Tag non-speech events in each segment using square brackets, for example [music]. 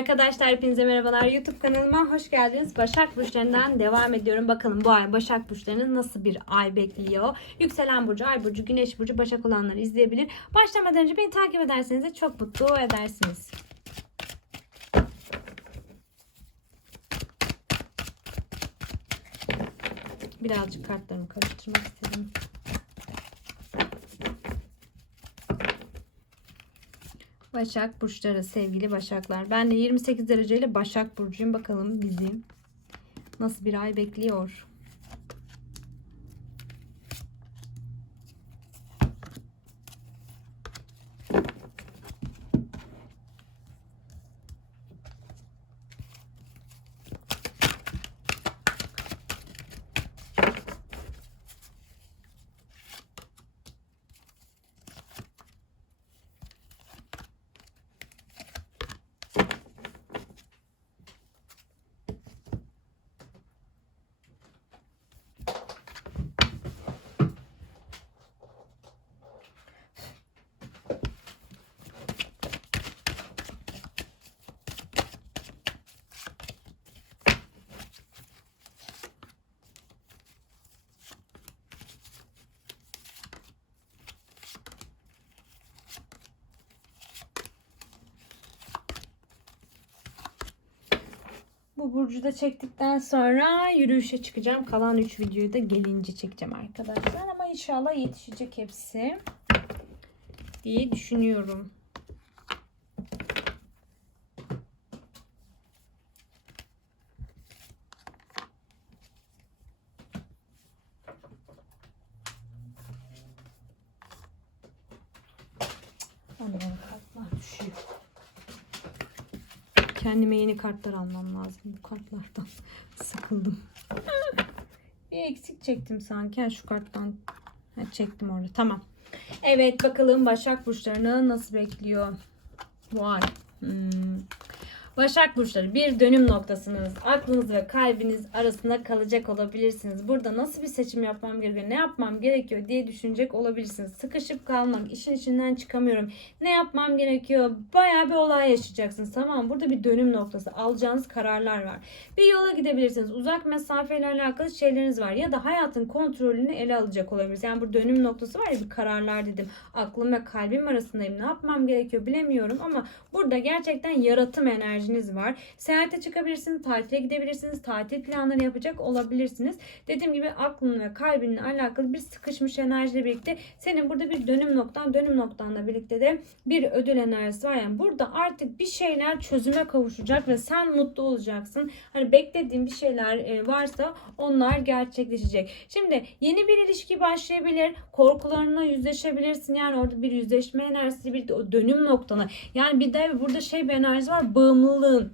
Arkadaşlar hepinize merhabalar. YouTube kanalıma hoş geldiniz. Başak Burçlarından devam ediyorum. Bakalım bu ay Başak Burçlarının nasıl bir ay bekliyor? Yükselen Burcu, Ay Burcu, Güneş Burcu, Başak olanları izleyebilir. Başlamadan önce beni takip ederseniz de çok mutlu edersiniz. Birazcık kartlarımı karıştırmak istedim. Başak burçları sevgili Başaklar. Ben de 28 dereceyle Başak burcuyum. Bakalım bizim nasıl bir ay bekliyor. Bu burcu da çektikten sonra yürüyüşe çıkacağım. Kalan 3 videoyu da gelince çekeceğim arkadaşlar. Ama inşallah yetişecek hepsi diye düşünüyorum. Anne kartlar düşüyor. Kendime yeni kartlar almam lazım bu kartlardan. [laughs] Sıkıldım. Bir eksik çektim sanki. Ha, şu karttan ha, çektim orada. Tamam. Evet bakalım Başak Burçlarını nasıl bekliyor bu ay. Hmm. Başak Burçları bir dönüm noktasınız. Aklınız ve kalbiniz arasında kalacak olabilirsiniz. Burada nasıl bir seçim yapmam gerekiyor, ne yapmam gerekiyor diye düşünecek olabilirsiniz. Sıkışıp kalmak, işin içinden çıkamıyorum. Ne yapmam gerekiyor? Bayağı bir olay yaşayacaksınız. Tamam Burada bir dönüm noktası. Alacağınız kararlar var. Bir yola gidebilirsiniz. Uzak mesafeyle alakalı şeyleriniz var. Ya da hayatın kontrolünü ele alacak olabilirsiniz. Yani bu dönüm noktası var ya bir kararlar dedim. Aklım ve kalbim arasındayım. Ne yapmam gerekiyor bilemiyorum ama burada gerçekten yaratım enerjiniz var. Seyahate çıkabilirsiniz, tatile gidebilirsiniz, tatil planları yapacak olabilirsiniz. Dediğim gibi aklın ve kalbinle alakalı bir sıkışmış enerjiyle birlikte senin burada bir dönüm noktan, dönüm noktanla birlikte de bir ödül enerjisi var. Yani burada artık bir şeyler çözüme kavuşacak ve sen mutlu olacaksın. Hani beklediğin bir şeyler e, varsa onlar gerçekleşecek. Şimdi yeni bir ilişki başlayabilir. Korkularına yüzleşebilirsin. Yani orada bir yüzleşme enerjisi, bir dönüm noktanı. Yani bir de burada şey bir enerji var. Bağımlılığın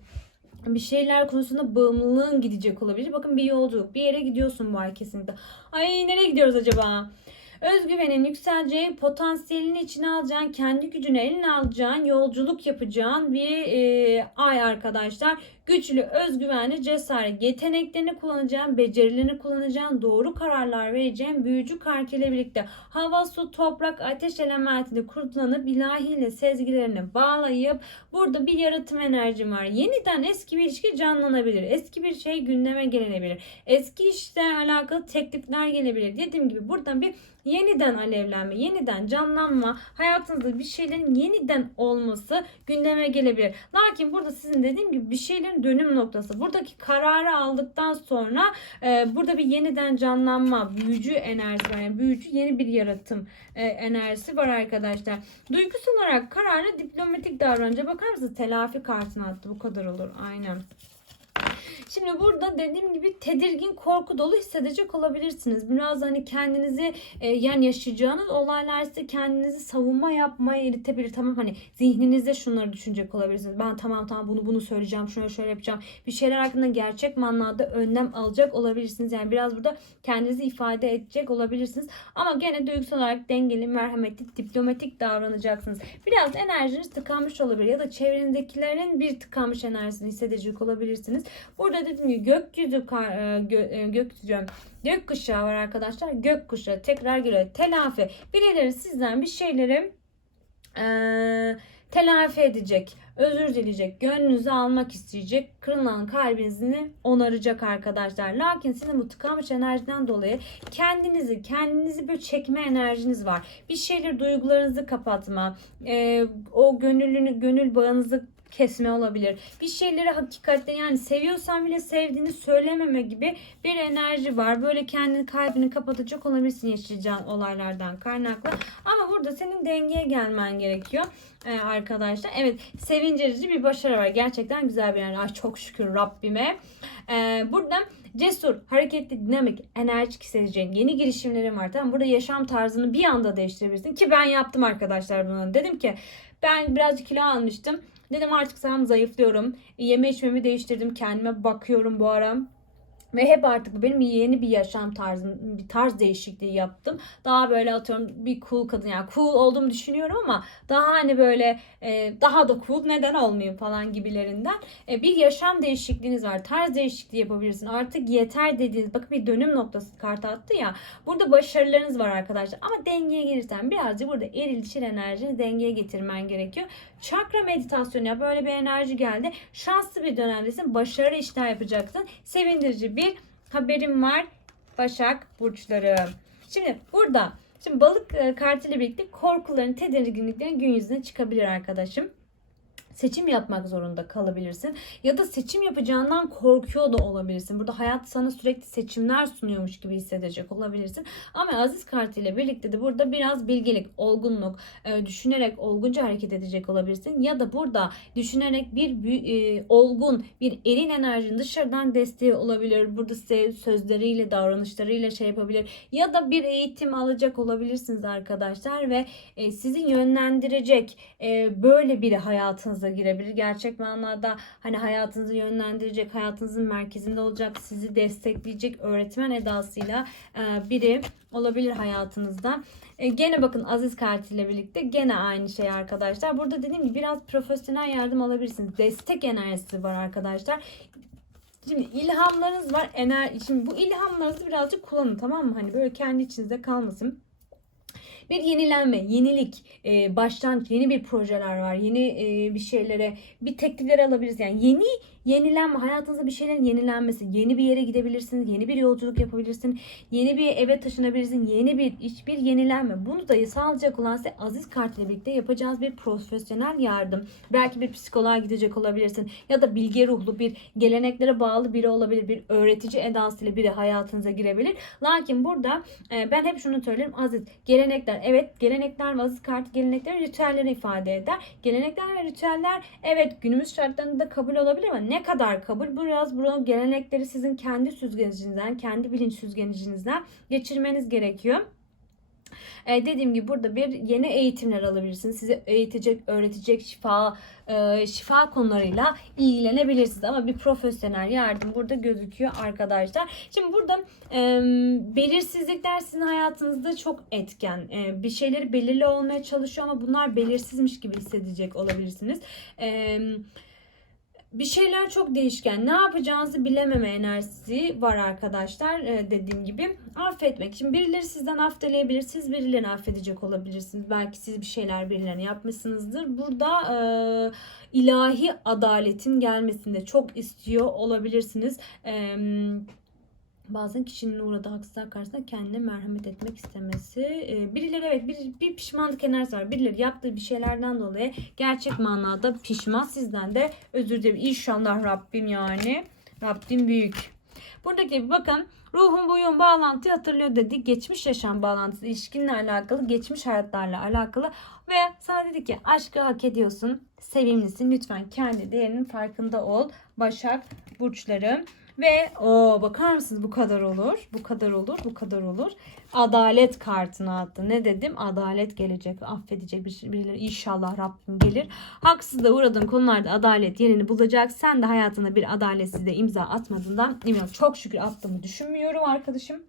bir şeyler konusunda bağımlılığın gidecek olabilir. Bakın bir yolculuk, bir yere gidiyorsun bu ay kesinlikle. Ay nereye gidiyoruz acaba? Özgüvenin yükseleceği, potansiyelini içine alacağın, kendi gücünü eline alacağın, yolculuk yapacağın bir e, ay arkadaşlar. Güçlü, özgüvenli, cesaret, yeteneklerini kullanacağın, becerilerini kullanacağın, doğru kararlar vereceğin büyücü kartıyla birlikte hava, su, toprak, ateş elementini kullanıp ilahiyle sezgilerini bağlayıp burada bir yaratım enerjim var. Yeniden eski bir ilişki canlanabilir. Eski bir şey gündeme gelebilir. Eski işle alakalı teklifler gelebilir. Dediğim gibi buradan bir yeniden alevlenme, yeniden canlanma, hayatınızda bir şeylerin yeniden olması gündeme gelebilir. Lakin burada sizin dediğim gibi bir şeylerin dönüm noktası. Buradaki kararı aldıktan sonra e, burada bir yeniden canlanma, büyücü enerjisi var. Yani büyücü yeni bir yaratım e, enerjisi var arkadaşlar. Duygusal olarak kararlı diplomatik davranınca bakar mısınız? Telafi kartını attı. Bu kadar olur. Aynen. Şimdi burada dediğim gibi tedirgin, korku dolu hissedecek olabilirsiniz. Biraz hani kendinizi e, yani yaşayacağınız olaylar size kendinizi savunma yapmaya iritebilir. Tamam hani zihninizde şunları düşünecek olabilirsiniz. Ben tamam tamam bunu bunu söyleyeceğim, şöyle şöyle yapacağım. Bir şeyler hakkında gerçek manada önlem alacak olabilirsiniz. Yani biraz burada kendinizi ifade edecek olabilirsiniz. Ama gene duygusal olarak dengeli, merhametli, diplomatik davranacaksınız. Biraz enerjiniz tıkanmış olabilir ya da çevrenizdekilerin bir tıkanmış enerjisini hissedecek olabilirsiniz. Burada dediğim gibi gökyüzü e, gö, e, gökyüzü. Gökkuşağı var arkadaşlar. Gökkuşağı tekrar geliyor. Telafi. Birileri sizden bir şeyleri e, telafi edecek. özür dileyecek, gönlünüzü almak isteyecek, kırılan kalbinizi onaracak arkadaşlar. Lakin sizin bu tıkanmış enerjiden dolayı kendinizi, kendinizi böyle çekme enerjiniz var. Bir şeyler duygularınızı kapatma, e, o gönüllünü, gönül bağınızı kesme olabilir. Bir şeyleri hakikaten yani seviyorsan bile sevdiğini söylememe gibi bir enerji var. Böyle kendini kalbini kapatacak olabilirsin yaşayacağın olaylardan kaynaklı. Ama burada senin dengeye gelmen gerekiyor ee, arkadaşlar. Evet sevincirici bir başarı var. Gerçekten güzel bir enerji. Ay, çok şükür Rabbime. Ee, burada cesur, hareketli, dinamik, enerjik hissedeceğin yeni girişimlerin var. Tamam burada yaşam tarzını bir anda değiştirebilirsin. Ki ben yaptım arkadaşlar bunu. Dedim ki ben birazcık kilo almıştım. Dedim artık sen zayıflıyorum. Yeme içmemi değiştirdim. Kendime bakıyorum bu ara. Ve hep artık bu benim yeni bir yaşam tarzım, bir tarz değişikliği yaptım. Daha böyle atıyorum bir cool kadın yani cool olduğumu düşünüyorum ama daha hani böyle e, daha da cool neden olmayayım falan gibilerinden e, bir yaşam değişikliğiniz var. Tarz değişikliği yapabilirsin. Artık yeter dediğiniz bakın bir dönüm noktası kart attı ya. Burada başarılarınız var arkadaşlar. Ama dengeye gelirsen birazcık burada eril dişil enerjini dengeye getirmen gerekiyor. Çakra meditasyonu yap. Böyle bir enerji geldi. Şanslı bir dönemdesin. Başarılı işler yapacaksın. Sevindirici bir haberim var. Başak burçları. Şimdi burada şimdi balık e, kartıyla birlikte korkuların, tedirginliklerin gün yüzüne çıkabilir arkadaşım seçim yapmak zorunda kalabilirsin. Ya da seçim yapacağından korkuyor da olabilirsin. Burada hayat sana sürekli seçimler sunuyormuş gibi hissedecek olabilirsin. Ama Aziz kartı ile birlikte de burada biraz bilgelik, olgunluk, e, düşünerek olgunca hareket edecek olabilirsin. Ya da burada düşünerek bir e, olgun, bir erin enerjinin dışarıdan desteği olabilir. Burada size sözleriyle, davranışlarıyla şey yapabilir. Ya da bir eğitim alacak olabilirsiniz arkadaşlar ve e, sizi yönlendirecek böyle biri hayatınıza girebilir. Gerçek manada hani hayatınızı yönlendirecek, hayatınızın merkezinde olacak, sizi destekleyecek öğretmen edasıyla biri olabilir hayatınızda. E, gene bakın Aziz Kart ile birlikte gene aynı şey arkadaşlar. Burada dediğim gibi biraz profesyonel yardım alabilirsiniz. Destek enerjisi var arkadaşlar. Şimdi ilhamlarınız var. Ener şimdi bu ilhamlarınızı birazcık kullanın tamam mı? Hani böyle kendi içinizde kalmasın bir yenilenme, yenilik, e, başlangıç, yeni bir projeler var. Yeni e, bir şeylere, bir teklifler alabiliriz. Yani yeni yenilenme, hayatınızda bir şeylerin yenilenmesi. Yeni bir yere gidebilirsiniz, yeni bir yolculuk yapabilirsin, yeni bir eve taşınabilirsin, yeni bir iş, bir yenilenme. Bunu da sağlayacak olan size Aziz Kart ile birlikte yapacağınız bir profesyonel yardım. Belki bir psikoloğa gidecek olabilirsin ya da bilgi ruhlu bir geleneklere bağlı biri olabilir, bir öğretici edasıyla biri hayatınıza girebilir. Lakin burada e, ben hep şunu söylerim Aziz, gelenekler evet gelenekler ve Aziz Kart gelenekler ritüelleri ifade eder. Gelenekler ve ritüeller evet günümüz şartlarında da kabul olabilir ama ne ne kadar kabul? Biraz bunu gelenekleri sizin kendi süzgecinizden, kendi bilinç süzgecinizden geçirmeniz gerekiyor. Ee, dediğim gibi burada bir yeni eğitimler alabilirsiniz. Sizi eğitecek, öğretecek şifa e, şifa konularıyla ilgilenebilirsiniz. Ama bir profesyonel yardım burada gözüküyor arkadaşlar. Şimdi burada e, belirsizlikler sizin hayatınızda çok etken. E, bir şeyleri belirli olmaya çalışıyor ama bunlar belirsizmiş gibi hissedecek olabilirsiniz. Eee bir şeyler çok değişken. Ne yapacağınızı bilememe enerjisi var arkadaşlar ee, dediğim gibi. Affetmek. Şimdi birileri sizden af dileyebilir. Siz birilerini affedecek olabilirsiniz. Belki siz bir şeyler birilerine yapmışsınızdır. Burada e, ilahi adaletin gelmesini de çok istiyor olabilirsiniz. Eee bazen kişinin uğradığı haksızlık karşısında kendine merhamet etmek istemesi. Ee, birileri evet bir, bir pişmanlık enerjisi var. Birileri yaptığı bir şeylerden dolayı gerçek manada pişman. Sizden de özür dilerim. İnşallah Rabbim yani. Rabbim büyük. Buradaki bakın ruhun buyun bağlantıyı hatırlıyor dedi. Geçmiş yaşam bağlantısı ilişkinle alakalı, geçmiş hayatlarla alakalı ve sana dedi ki aşkı hak ediyorsun, sevimlisin. Lütfen kendi değerinin farkında ol. Başak burçları. Ve o bakar mısınız bu kadar olur. Bu kadar olur. Bu kadar olur. Adalet kartını attı. Ne dedim? Adalet gelecek. Affedecek şey, birileri. İnşallah Rabbim gelir. Haksızlığa uğradığın konularda adalet yerini bulacak. Sen de hayatında bir adaletsizliğe imza atmadığından eminim. Çok şükür attığımı düşünmüyorum arkadaşım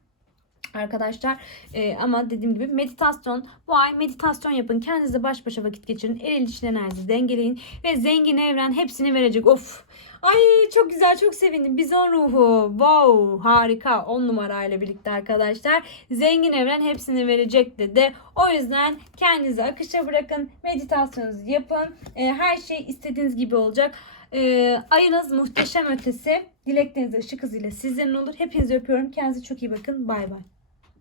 arkadaşlar. Ee, ama dediğim gibi meditasyon. Bu ay meditasyon yapın. Kendinize baş başa vakit geçirin. Eril dişil enerjinizi dengeleyin. Ve zengin evren hepsini verecek. Of Ay çok güzel çok sevindim. Bizon ruhu. Wow harika. 10 numarayla birlikte arkadaşlar. Zengin evren hepsini verecek dedi. O yüzden kendinizi akışa bırakın. Meditasyonunuzu yapın. Ee, her şey istediğiniz gibi olacak. Ee, ayınız muhteşem ötesi. Dilekleriniz ışık hızıyla sizlerin olur. Hepinizi öpüyorum. Kendinize çok iyi bakın. Bay bay.